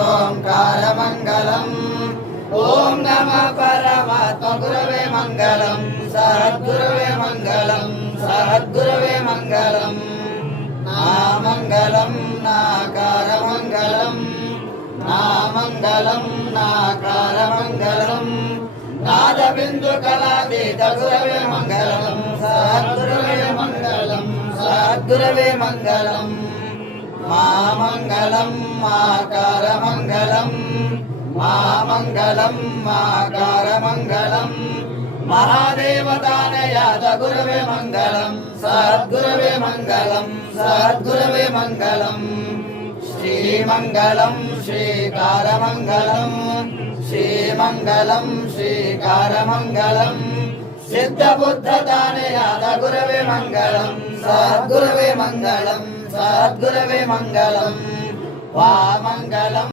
ओंकारमंगलम् ओम नमः परमात्मा गुरवे मंगलम् सद्गुरवे मंगलम् सद्गुरवे मंगलम् नामंगलम् नाकारमंगलम् नामंगलम् नाकारमंगलम् नादबिंदु कलातीत गुरवे मंगलम् सद्गुरवे मंगलम् सद्गुरवे मंगलम् मामंगलम् माकारमंगलम् मामंगलम् माकारमंगलम् महादेवदानयाद गुरवे मंगलम् सद्गुरवे मंगलम् सद्गुरवे मंगलम् श्रीमंगलम् श्रीकारमंगलम् श्रीमंगलम् श्रीकारमंगलम् सिद्धबुद्धदानयाद गुरवे मंगलम् सद्गुरवे मंगलम् सद्गुरवे मंगलम् वामंगलम्